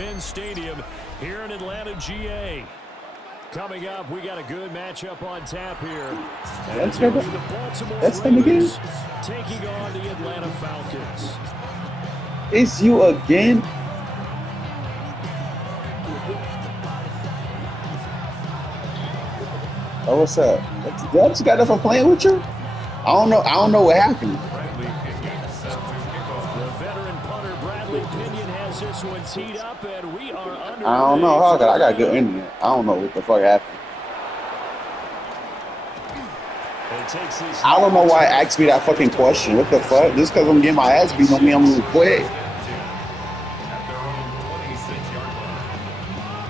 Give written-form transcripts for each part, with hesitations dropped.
Mercedes-Benz Stadium here in Atlanta, GA. Coming up, we got a good matchup on tap here. That's the Baltimore Ravens taking on the Atlanta Falcons. It's you again. Oh, what's up? Did I just got up for playing with you? I don't know what happened. The veteran punter Bradley Pinion has this one teed up, and we are under. I don't know. I got good internet. I don't know what the fuck happened. I don't know why it asked me that fucking question. What the fuck? Just because I'm getting my ass beat on me, I'm gonna quit.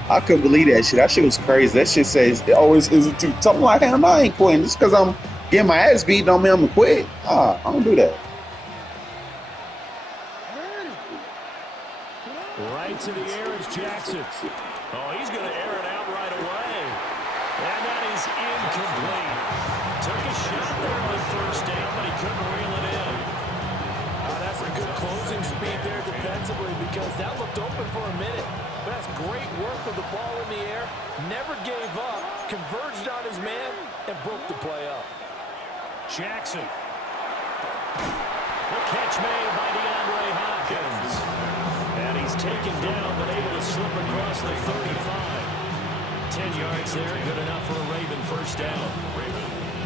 I couldn't believe that shit. That shit was crazy. That shit says it always is it too. Something like that. I ain't quitting. Just because I'm getting my ass beat on me, I'm gonna quit. I don't do that. Right to the air is Jackson. Oh, he's going to air it out right away. And that is incomplete. Took a shot there on first down, but he couldn't reel it in. That's a good closing speed there defensively because that looked open for a minute. But that's great work with the ball in the air. Never gave up, converged on his man, and broke the play up. Jackson. The catch made by DeAndre Hopkins. And he's taken down, but able to slip across the 35. 10 yards there, good enough for a Raven first down.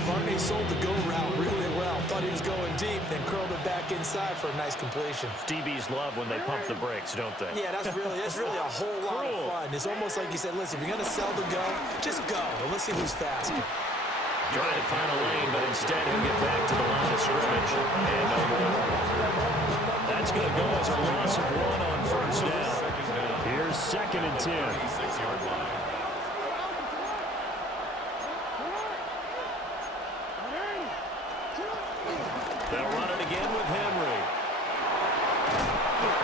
Barney sold the go route really well. Thought he was going deep, then curled it back inside for a nice completion. DBs love when they pump the brakes, don't they? Yeah, that's really a whole lot of fun. It's almost like you said, listen, if you're going to sell the go, just go. And let's see who's faster. Trying to find a lane, but instead he'll get back to the line of scrimmage. And that's going to go as a loss of 1 on first down. Here's 2nd and 10. They'll run it again with Henry.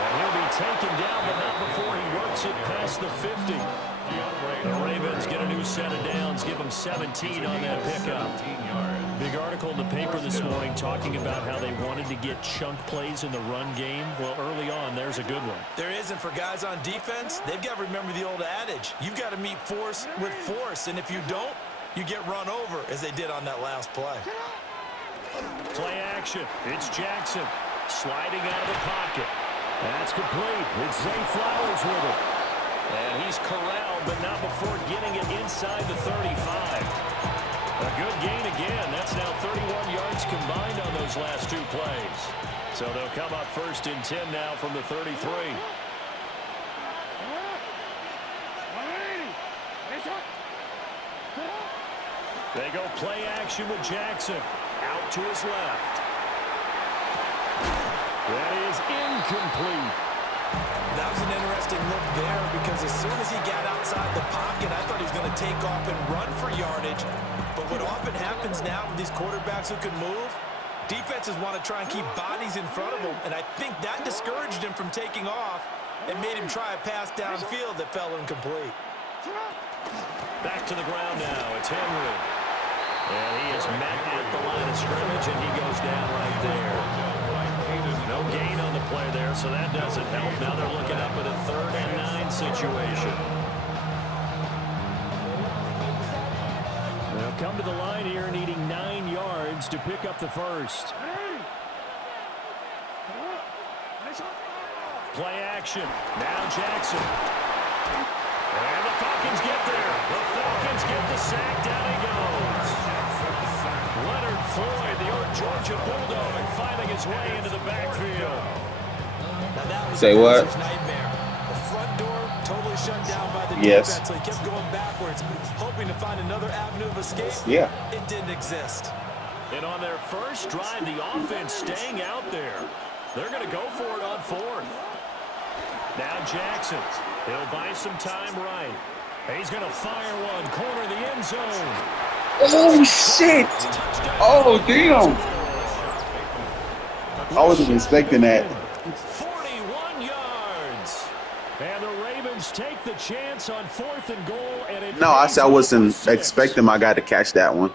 And he'll be taken down, but not before he works it past the 50. The Ravens get a new set of downs, give them 17 on that pickup. Big article in the paper this morning talking about how they wanted to get chunk plays in the run game. Well, early on, there's a good one. There isn't for guys on defense. They've got to remember the old adage. You've got to meet force with force, and if you don't, you get run over, as they did on that last play. Play action. It's Jackson sliding out of the pocket. That's complete. It's Zay Flowers with it. And he's corralled, but not before getting it inside the 35. A good gain again. That's now 31 yards combined on those last 2 plays. So they'll come up 1st and 10 now from the 33. They go play action with Jackson. Out to his left. That is incomplete. That was an interesting look there because as soon as he got outside the pocket, I thought he was going to take off and run for yardage. But what often happens now with these quarterbacks who can move, defenses want to try and keep bodies in front of them. And I think that discouraged him from taking off and made him try a pass downfield that fell incomplete. Back to the ground now. It's Henry. And he is met at the line of scrimmage, and he goes down right there. No gain on the play there, so that doesn't help. Now they're looking up at a 3rd and 9 situation. They'll come to the line here needing 9 yards to pick up the first. Play action. Now Jackson. And the Falcons get there. The Falcons get the sack. Down he goes. Leonard Floyd, the old Georgia Bulldog, finding his way into the backfield. Now that was Say what? Nightmare. The front door totally shut down by the defense, so he kept going backwards, hoping to find another avenue of escape. Yeah. It didn't exist. And on their first drive, the offense staying out there. They're going to go for it on 4th. Now Jackson. He'll buy some time right. He's going to fire one. Corner the end zone. Oh, shit. Oh, damn. I wasn't expecting that. 41 yards. And the Ravens take the chance on 4th and goal. And No, I said I wasn't expecting my guy to catch that one.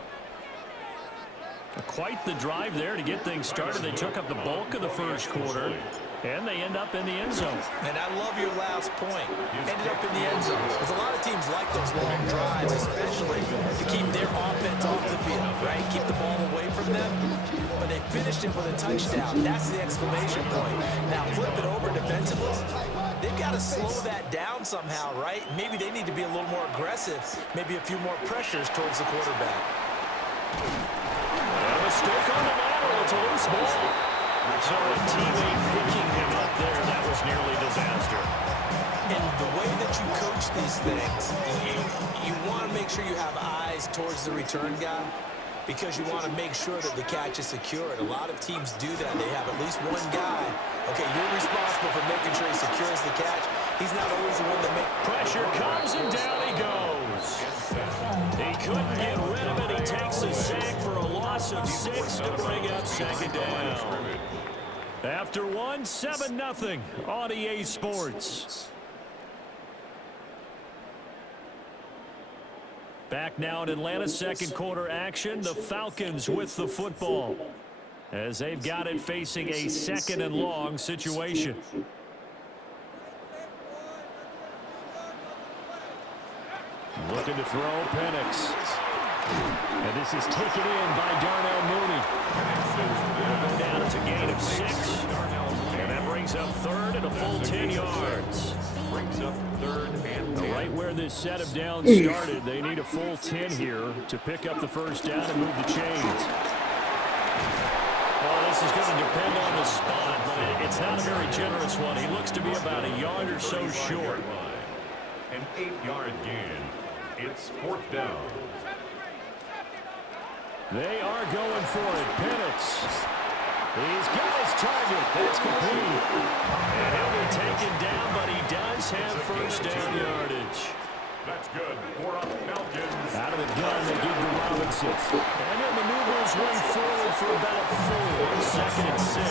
Quite the drive there to get things started. They took up the bulk of the first quarter. And they end up in the end zone. And I love your last point. Ended up in the end zone. Because a lot of teams like those long drives, especially to keep their offense off the field, right? Keep the ball away from them. But they finished it with a touchdown. That's the exclamation point. Now flip it over defensively. They've got to slow that down somehow, right? Maybe they need to be a little more aggressive. Maybe a few more pressures towards the quarterback. A mistake on the lateral. It's a loose ball. So a teammate picking him up there, that was nearly disaster. And the way that you coach these things, you want to make sure you have eyes towards the return guy because you want to make sure that the catch is secured. A lot of teams do that. They have at least one guy. Okay, you're responsible for making sure he secures the catch. He's not always the one that makes pressure comes and down he goes. He couldn't get rid of it. He takes a sack for a loss of 6 to bring up second down. After 1, 7-0 on EA Sports. Back now in Atlanta, second quarter action. The Falcons with the football as they've got it facing a 2nd and long situation. Looking to throw, Penix. And this is taken in by Darnell Mooney. Go down, it's a gain of 6. And that brings up 3rd and a full 10 yards. Brings up 3rd and 10. Right where this set of downs started, they need a full 10 here to pick up the first down and move the chains. Well, this is going to depend on the spot, but it's not a very generous one. He looks to be about a yard or so short. An 8-yard gain. It's 4th down. They are going for it. Penix. He's got his target. That's complete. And he'll be taken down, but he does have first down yardage. That's good for a Falcons. Out of the gun, they give to Robinson. And he'll maneuver his way forward for about a full 2nd and 6.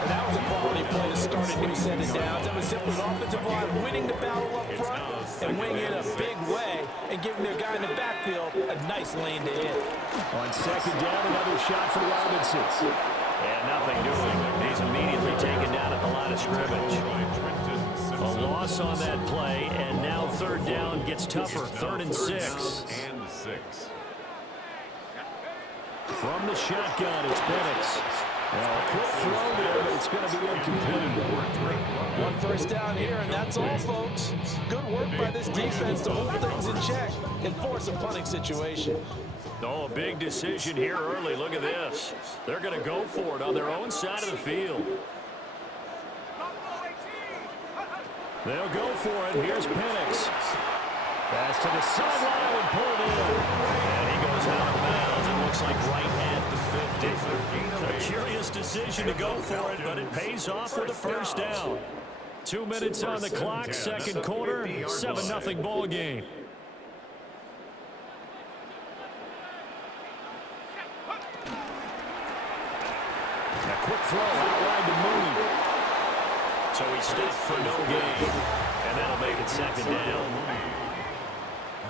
And that was a quality play to start a new set of downs. That was simply the offensive line winning the battle up front and winning it a big way and giving their guy in the backfield a nice lane to hit. On 2nd down, another shot for Robinson. And nothing doing. He's immediately taken down at the line of scrimmage. A loss on that play, and now 3rd down gets tougher. 3rd and 6. From the shotgun, it's Penix. Well, quick throw there, but it's going to be incomplete. 1 first down here, and that's all, folks. Good work by this defense to hold things in check and force a punting situation. Oh, a big decision here early. Look at this. They're going to go for it on their own side of the field. They'll go for it. Here's Penix. Pass to the sideline and pulled in. And he goes out of bounds. It looks like right at the 50. A curious decision to go for it, but it pays off with a first down. 2 minutes on the clock, second quarter, 7-0 ball game. A quick throw out wide to Mooney. So he stopped for no gain. And that'll make it 2nd down.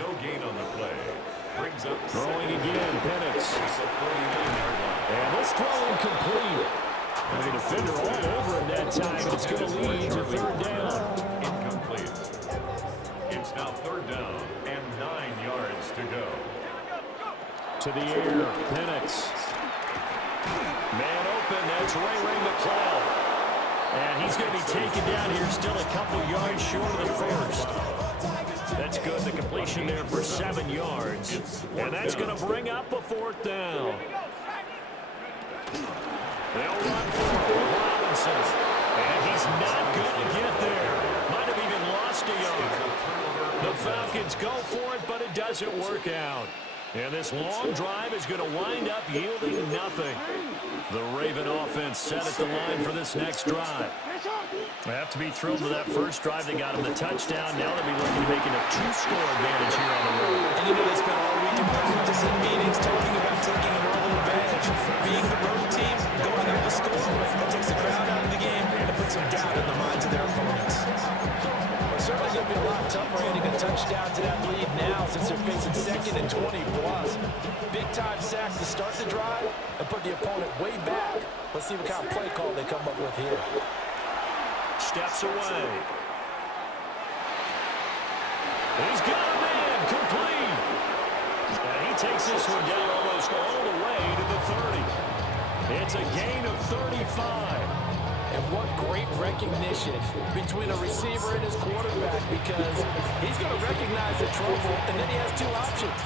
No gain on the play. Brings up throwing again, Penix. And this throw incomplete. And the defender all over him that time, and it's going to lead to 3rd down. Incomplete. It's now 3rd down and 9 yards to go. To the air, Penix. Man open, that's Ray McCloud. And he's going to be taken down here, still a couple yards short of the first. That's good, the completion there for 7 yards. And that's going to bring up a 4th down. They'll run for it, Robinson. And he's not going to get there. Might have even lost a yard. The Falcons go for it, but it doesn't work out. And this long drive is going to wind up yielding nothing. The Raven offense set at the line for this next drive. They have to be thrilled with that first drive. They got him the touchdown. Now they'll be looking to making a 2-score advantage here on the road. And you know they spent all week in practice and meetings talking about taking an early advantage. Being the road team, going up the score, that takes the crowd out of the game and puts some doubt in the minds of their opponents. Certainly going to be a lot tougher getting a touchdown to that lead now since they're facing 2nd and 20+. Big-time sack to start the drive and put the opponent way back Let's see what kind of play call they come up with here. Steps away. He's got him in. Complete. And he takes this one down almost all the way to the 30. It's a gain of 35. And what great recognition between a receiver and his quarterback, because he's going to recognize the trouble, and then he has two options.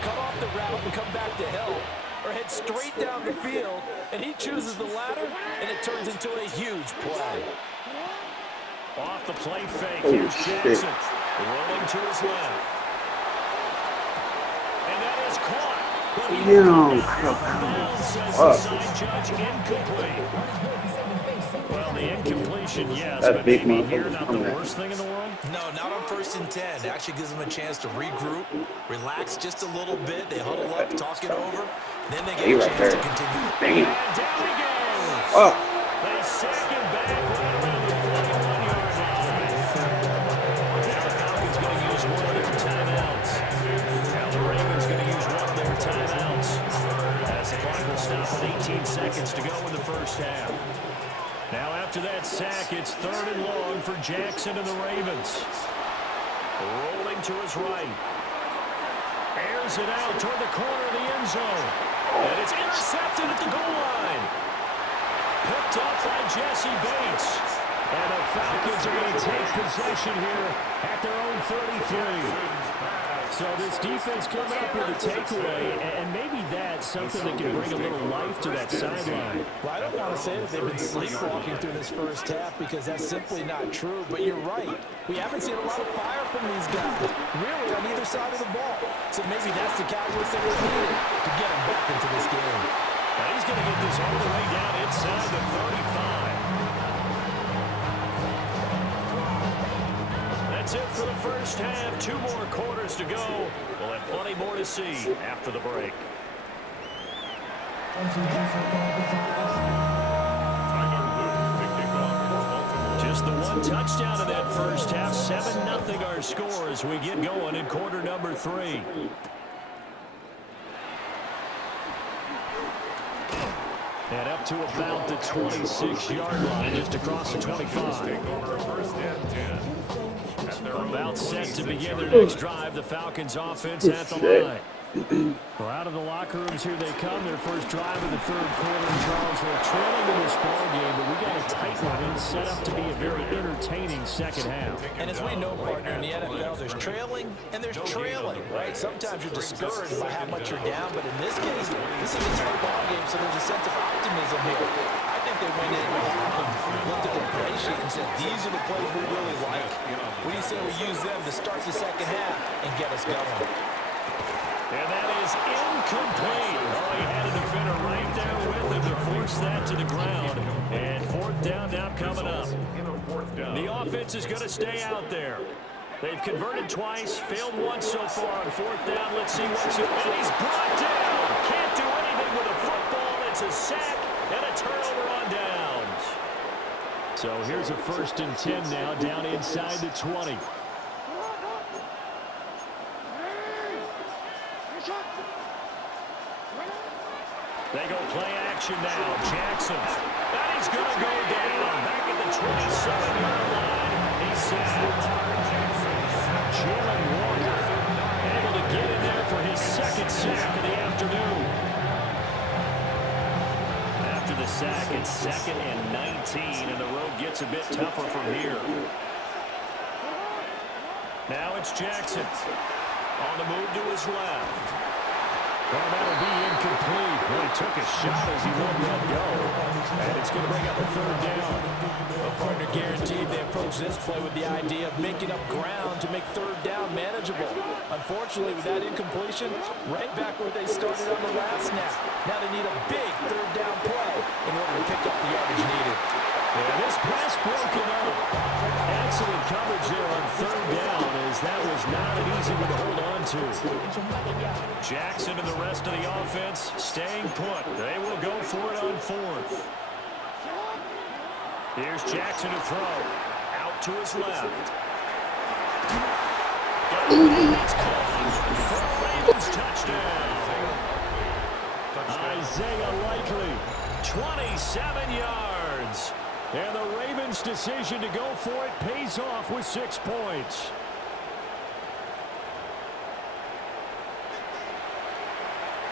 Cut off the route and come back to help, or head straight down the field, and he chooses the latter, and it turns into a huge play. Off the play fake, here's Jackson. Rolling to his left. And that is caught. But he says the side judge incomplete. Well, the incompletion, yes, That's but big maybe man. here not the worst thing in the world. No, not on 1st and 10. It actually gives them a chance to regroup, relax just a little bit. They huddle up, talk it over. Then they get a chance to continue. Damn. And down he goes. Oh. They sack him back right around the 41-yard line. Now the Falcons going to use one of their timeouts. Now the Ravens going to use one of their timeouts. As the clock will stop with 18 seconds to go in the first half. Now after that sack, it's 3rd and long for Jackson and the Ravens. Rolling to his right. Airs it out toward the corner of the end zone. And it's intercepted at the goal line. Picked up by Jesse Bates. And the Falcons are going to take possession here at their own 33. So this defense coming up with a takeaway, and maybe that's something that can bring a little life to that sideline. Well, I don't want to say that they've been sleepwalking through this first half, because that's simply not true. But you're right. We haven't seen a lot of fire from these guys, really, on either side of the ball. So maybe that's the catalyst that we're needing to get them back into this game. Now he's going to get this all the way down inside the 35. That's it for the first half. 2 more quarters to go. We'll have plenty more to see after the break. Just the one touchdown in that first half. 7-0 our score as we get going in quarter number 3. And up to about the 26-yard line, just across the 25. About set to begin their next drive. The Falcons offense at the line. Well, out of the locker rooms here they come. Their first drive of the 3rd quarter. And Charles, they're trailing in this ball game, but we got a tight one and set up to be a very entertaining second half. And as we know, partner, in the NFL, there's trailing and there's trailing, right? Sometimes you're discouraged by how much you're down, but in this case, this is a tight ball game, so there's a sense of optimism here. I think they went in and looked at their play sheet and said, these are the plays we really like. What do you say we use them to start the second half and get us going? And that is incomplete. Oh, he had a defender right there with him to force that to the ground. And 4th down now coming up. The offense is going to stay out there. They've converted twice, failed once so far on 4th down. Let's see what's it. And he's brought down. Can't do anything with a football. It's a sack and a turnover on downs. So here's a 1st and 10 now down inside the 20. They go play action now. Jackson. And he's going to go down. Back at the 27-yard line. He's sacked. Jalen Walker able to get in there for his 2nd sack of the afternoon. After the sack, it's 2nd and 19, and the road gets a bit tougher from here. Now it's Jackson. On the move to his left. Well, that'll be incomplete. Well, he took a shot as he let that go. And it's going to bring up a 3rd down. A partner guaranteed they approach this play with the idea of making up ground to make 3rd down manageable. Unfortunately, with that incompletion, right back where they started on the last snap. Now they need a big 3rd down play in order to pick up the yardage needed. And this pass broken up. Excellent coverage there on 3rd down, as that was not an easy one to hold on to. Jackson and the rest of the offense staying put. They will go for it on 4th. Here's Jackson to throw. Out to his left. It's caught for a Ravens touchdown. Isaiah Likely 27 yards. And the Ravens' decision to go for it pays off with 6 points.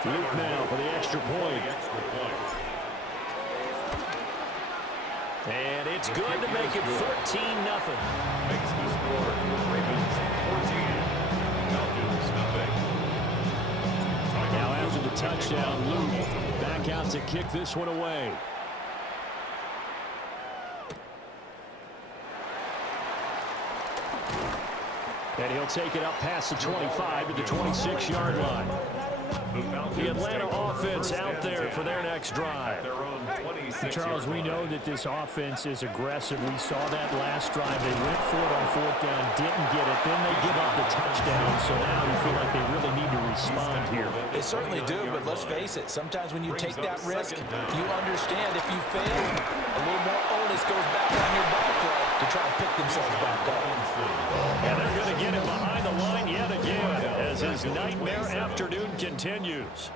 Luke now for the extra point. And it's good to make it 14-0. Makes the score Ravens 14, Falcons nothing. Now after the touchdown, Luke back out to kick this one away. And he'll take it up past the 25 to the 26-yard line. The Atlanta offense out there for their next drive. Charles, we know that this offense is aggressive. We saw that last drive. They went for it on 4th down, didn't get it. Then they give up the touchdown. So now you feel like they really need to respond here. They certainly do, but let's face it. Sometimes when you take that risk, you understand if you fail, a little more onus goes back on your ball club to try and pick themselves back up. And they're going to get him behind the line yet again as his nightmare afternoon continues.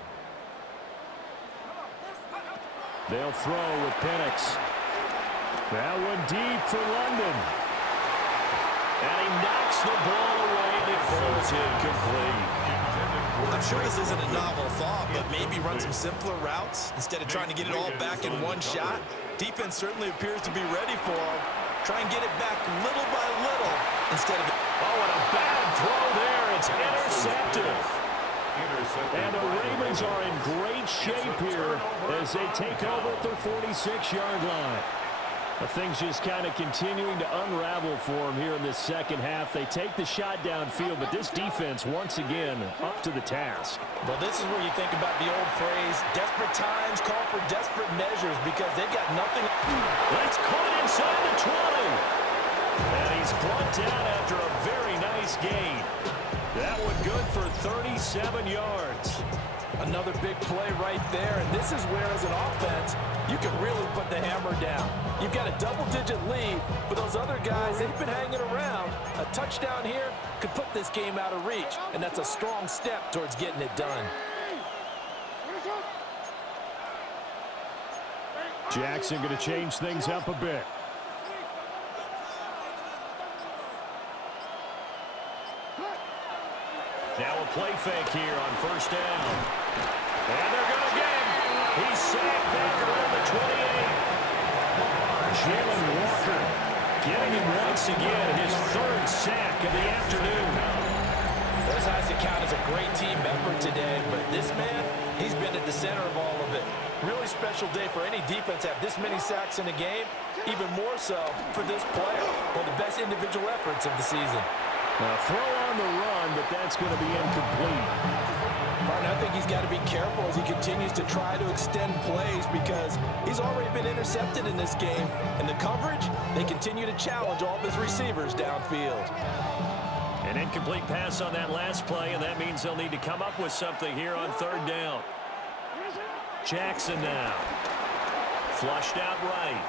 They'll throw with Penix. That one deep for London. And he knocks the ball away and it falls incomplete. I'm sure this isn't a novel thought, but maybe run some simpler routes instead of trying to get it all back in one shot. Defense certainly appears to be ready for him. Try and get it back little by little instead of... Oh, and a bad throw there. It's intercepted. And the Ravens are in great shape here as they take over at their 46-yard line. Things just kind of continuing to unravel for them here in this second half. They take the shot downfield, but this defense, once again, up to the task. Well, this is where you think about the old phrase, desperate times call for desperate measures, because they've got nothing. That's caught inside the 20. And he's brought down after a very nice gain. That one good for 37 yards. Another big play right there, and this is where, as an offense, you can really put the hammer down. You've got a double-digit lead, but those other guys, they've been hanging around. A touchdown here could put this game out of reach, and that's a strong step towards getting it done. Jackson going to change things up a bit. Now a play fake here on 1st down. And they're going to get him. He's sacked there around the 28. Jalen Walker getting him once again, his 3rd sack of the afternoon. Those has to count as a great team effort today, but this man, he's been at the center of all of it. Really special day for any defense to have this many sacks in a game, even more so for this player. One of the best individual efforts of the season. Throw on the run, but that's going to be incomplete. Martin, I think he's got to be careful as he continues to try to extend plays because he's already been intercepted in this game. And the coverage, they continue to challenge all of his receivers downfield. An incomplete pass on that last play, and that means they'll need to come up with something here on 3rd down. Jackson now. Flushed out right.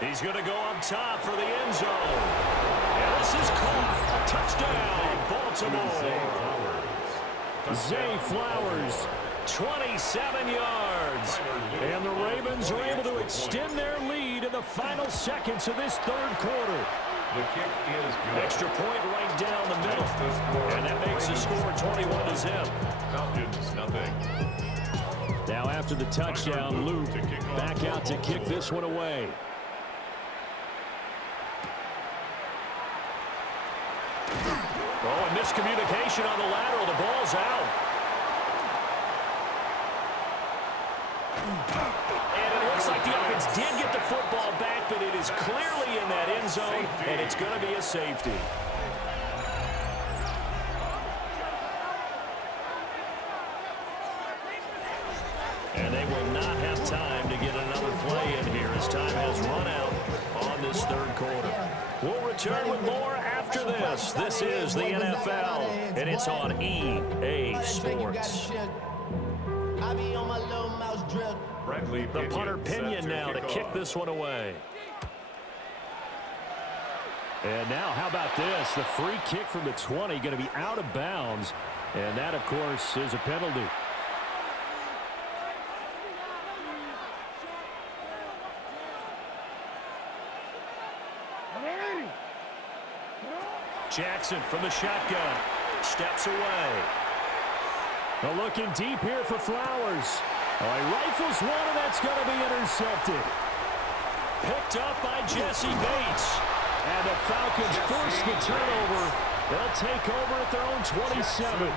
He's going to go up top for the end zone. And this is caught. Touchdown, Baltimore. Zay Flowers, 27 yards. And the Ravens are able to extend their lead in the final seconds of this 3rd quarter. The kick is good. Extra point right down the middle. And that makes the score 21-0. Falcons nothing. Now after the touchdown, Luke back out to kick this one away. Oh, and miscommunication on the lateral. The ball's out. And it looks like the offense did get the football back, but it is clearly in that end zone, and it's going to be a safety. And they will not have time to get another play in here as time has run out on this 3rd quarter. We'll return with more after this. This is the NFL, and it's on EA Sports. The punter Pinion now to kick this one away. And now, how about this? The free kick from the 20 going to be out of bounds. And that, of course, is a penalty. Jackson from the shotgun. Steps away. Well, looking deep here for Flowers. Oh, he rifles one, and that's going to be intercepted. Picked up by Jesse Bates. And the Falcons force the turnover. They'll take over at their own 27.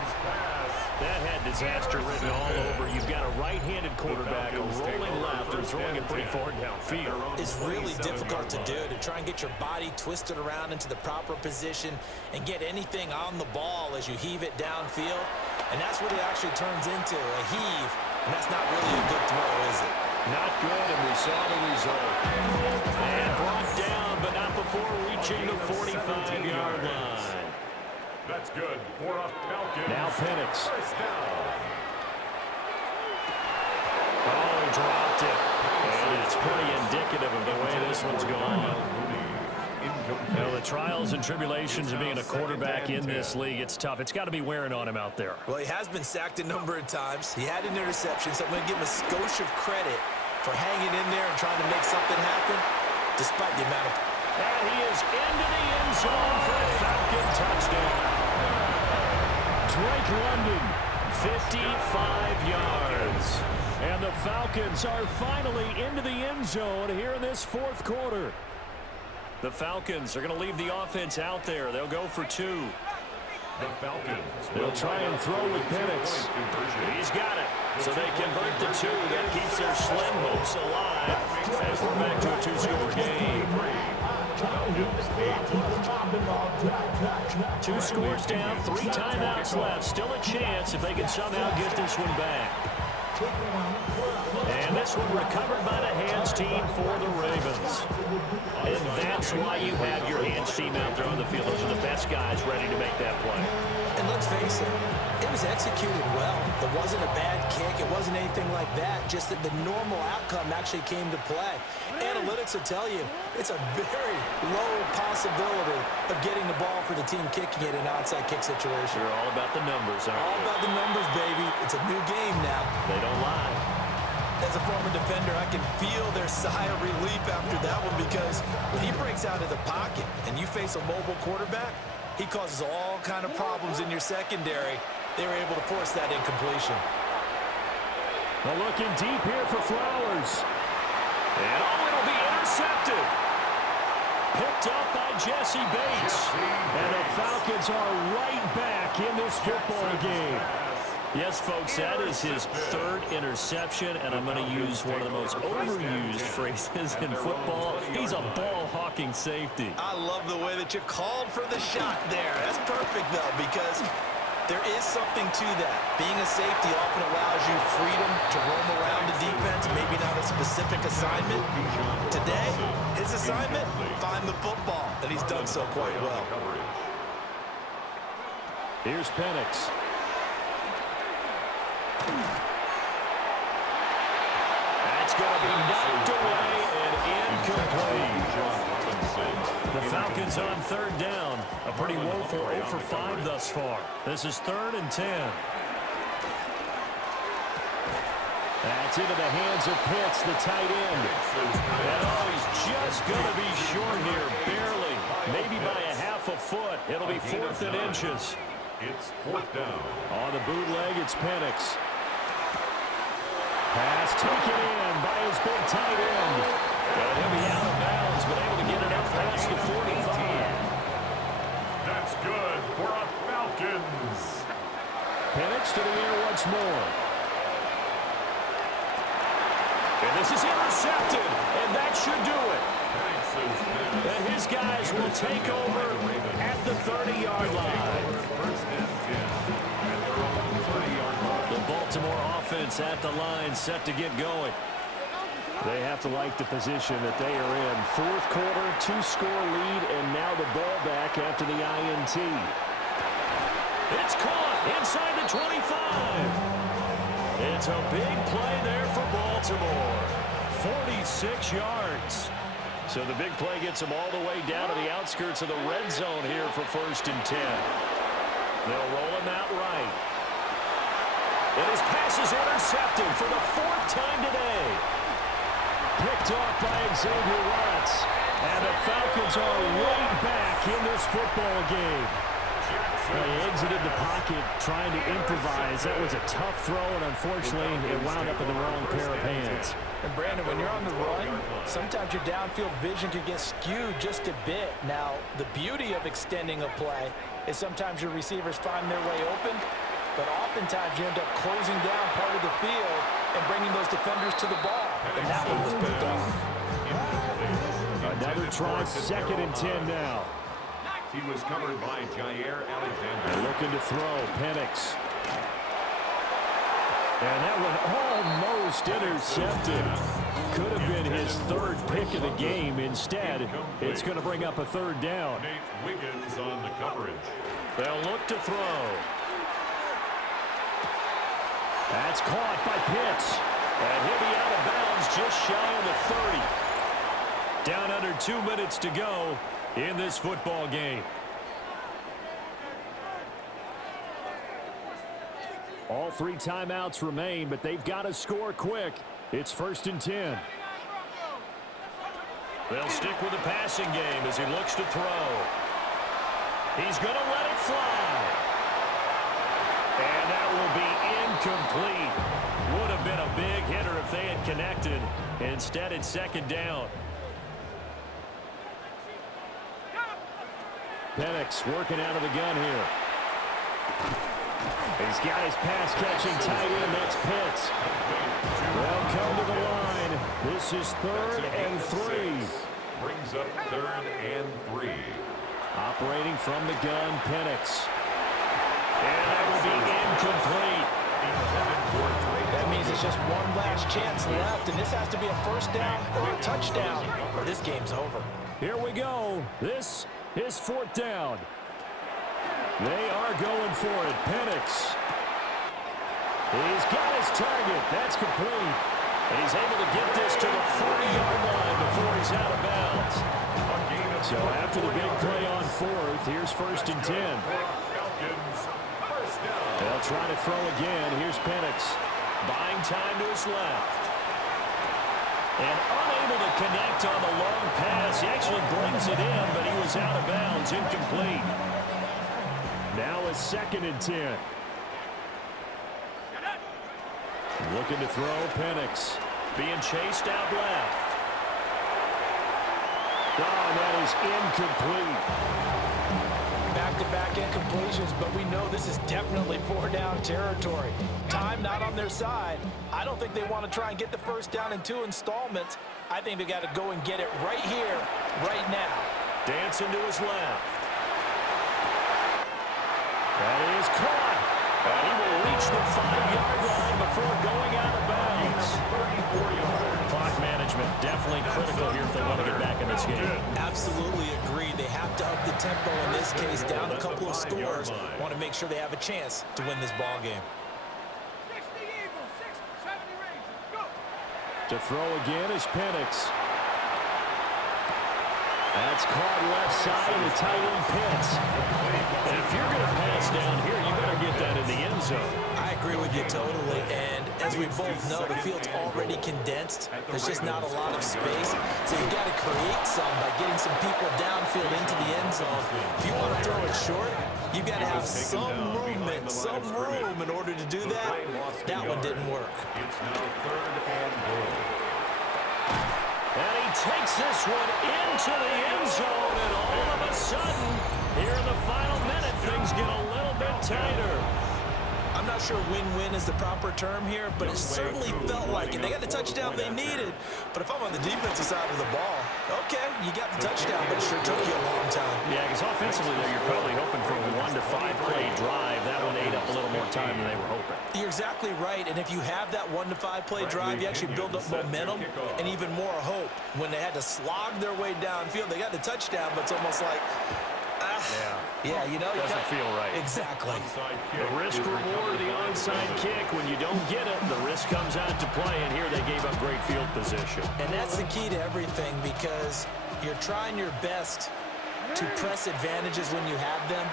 That had disaster written all over. You've got a right-handed quarterback, a rolling left, and throwing it pretty far downfield. It's really difficult to do, to try and get your body twisted around into the proper position and get anything on the ball as you heave it downfield. And that's what it actually turns into, a heave. And that's not really a good throw, is it? Not good, and we saw the result. And brought down, but not before reaching the 45-yard line. That's good for a Falcons. Now Penix. First down. Oh, dropped it. And it's pretty indicative of the way this one's going. You know, the trials and tribulations of being a quarterback in this league, it's tough. It's got to be wearing on him out there. Well, he has been sacked a number of times. He had an interception, so I'm going to give him a skosh of credit for hanging in there and trying to make something happen, despite the amount of... And he is into the end zone for a Falcon touchdown. Drake London, 55 yards. And the Falcons are finally into the end zone here in this fourth quarter. The Falcons are going to leave the offense out there. They'll go for two. The Falcons. They'll try and throw with Penix. He's got it. So they convert the two. That keeps their slim hopes alive as we're back to a two-score game. 2 scores down, 3 timeouts left. Still a chance if they can somehow get this one back. And this one recovered by the hands team for the Ravens. And that's why you have your hands team out there on the field. Those are the best guys ready to make that play. And let's face it was executed well. It wasn't a bad kick. It wasn't anything like that. Just that the normal outcome actually came to play. Analytics will tell you it's a very low possibility of getting the ball for the team kicking it in an onside kick situation. They're all about the numbers, aren't All they? about the numbers, baby. It's a new game now. They don't lie. As a former defender, I can feel their sigh of relief after that one, because when he breaks out of the pocket and you face a mobile quarterback, he causes all kind of problems in your secondary. They were able to force that incompletion. Well, looking deep here for Flowers. And it'll be intercepted. Picked up by Jesse Bates. And the Falcons are right back in this football game. Yes, folks, that is his 3rd interception, and I'm going to use one of the most overused phrases in football. He's a ball-hawking safety. I love the way that you called for the shot there. That's perfect, though, because there is something to that. Being a safety often allows you freedom to roam around the defense, maybe not a specific assignment. Today, his assignment, find the football, and he's done so quite well. Here's Penix. That's going to be knocked away and incomplete. The Falcons on 3rd down. A pretty woeful 0 for 5 thus far. This is 3rd and 10. That's into the hands of Pitts, the tight end. And he's just going to be short here, barely. Maybe by a half a foot. It'll be 4th and inches. It's 4th down. On the bootleg, it's Penix. Pass taken in by his big tight end. And he'll be out of bounds, but able to get it up past the 45. That's good for a Falcons. Penix to the air once more. And this is intercepted, and that should do it. And his guys will take over at the 30-yard line. The Baltimore offense at the line, set to get going. They have to like the position that they are in. 4th quarter, 2-score lead, and now the ball back after the INT. It's caught inside the 25. It's a big play there for Baltimore. 46 yards. So the big play gets them all the way down to the outskirts of the red zone here for 1st and 10. They'll roll him out right. And his pass is intercepted for the 4th time today. Picked off by Xavier Watts. And the Falcons are right back in this football game. He exited the pocket trying to improvise. That was a tough throw, and unfortunately, it wound up in the wrong pair of hands. And Brandon, when you're on the run, sometimes your downfield vision can get skewed just a bit. Now, the beauty of extending a play is sometimes your receivers find their way open, but oftentimes you end up closing down part of the field and bringing those defenders to the ball. And that one was picked off. Another try, 2nd and 10 now. He was covered by Jair Alexander. They're looking to throw. Penix. And that one almost intercepted. Could have been his 3rd pick of the game. Instead, it's going to bring up a 3rd down. Nate Wiggins on the coverage. They'll look to throw. That's caught by Pitts. And he'll be out of bounds just shy of the 30. Down under 2 minutes to go in this football game. All 3 timeouts remain, but they've got to score quick. It's 1st and 10. They'll stick with the passing game as he looks to throw. He's going to let it fly. And that will be incomplete. Would have been a big hitter if they had connected. Instead, it's 2nd down. Penix working out of the gun here. He's got his pass-catching tight end. That's Pitts. They'll come to the line. This is 3rd and 3. Brings up 3rd and 3. Operating from the gun, Penix. And that will be incomplete. That means it's just one last chance left, and this has to be a 1st down or a touchdown, or this game's over. Here we go. This is 4th down. They are going for it. Penix. He's got his target. That's complete. And he's able to get this to the 40-yard line before he's out of bounds. So after the big play on 4th, here's 1st and 10. They'll try to throw again. Here's Penix. Buying time to his left. And unable to connect on the long pass. He actually brings it in, but he was out of bounds. Incomplete. Now a 2nd and 10. Looking to throw, Penix. Being chased out left. Oh, that is incomplete. Back-to-back incompletions, but we know this is definitely 4-down territory. Time not on their side. I don't think they want to try and get the 1st down in 2 installments. I think they got to go and get it right here, right now. Dancing to his left. That is caught. And he will reach the 5-yard line before going out of bounds. Clock management definitely critical here if they want to get back in this game. Absolutely agree. They have to up the tempo in this case, down a couple of scores. Want to make sure they have a chance to win this ball game. To throw again is Penix. That's caught left side of the tight end Pitts. And if you're going to pass down here, you better get that in the end zone. I agree with you totally. And as we both know, the field's already condensed. There's just not a lot of space. So you've got to create some by getting some people downfield into the end zone. If you want to throw it short, you've got to have some movement, some room in order to do that. That one didn't work. It's now 3rd and goal. And he takes this one into the end zone, and all of a sudden, here in the final minute, things get a little bit tighter. I'm not sure win-win is the proper term here, but it certainly felt like it. They got the touchdown they needed, but if I'm on the defensive side of the ball, okay, you got the touchdown, but it sure took you a long time. Yeah, because offensively, there, you're probably hoping for a 1 to 5 play drive. That one ate up a little more time than they were hoping. You're exactly right, and if you have that 1 to 5 play drive, you actually build up momentum and even more hope. When they had to slog their way downfield, they got the touchdown, but it's almost like, yeah, you know, Doesn't feel right. Exactly. The risk reward, the onside kick. When you don't get it, the risk comes out to play, and here they gave up great field position. And that's the key to everything, because you're trying your best to press advantages when you have them,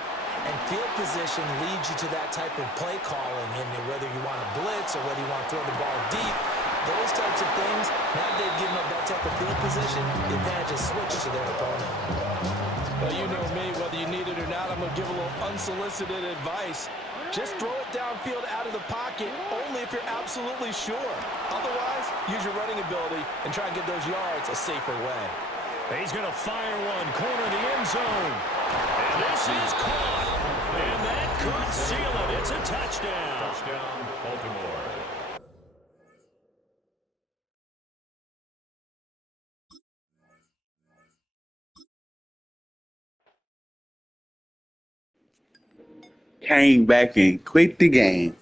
and field position leads you to that type of play calling. And whether you want to blitz or whether you want to throw the ball deep, Those types of things, now that they've given up that type of field position, the advantage is switched to their opponent. Well, you know me, whether you need it or not, I'm going to give a little unsolicited advice. Just throw it downfield out of the pocket, only if you're absolutely sure. Otherwise, use your running ability and try and get those yards a safer way. He's going to fire one, corner the end zone. And this is caught. And that could seal it. It's a touchdown. Touchdown, Baltimore. Came back and quit the game.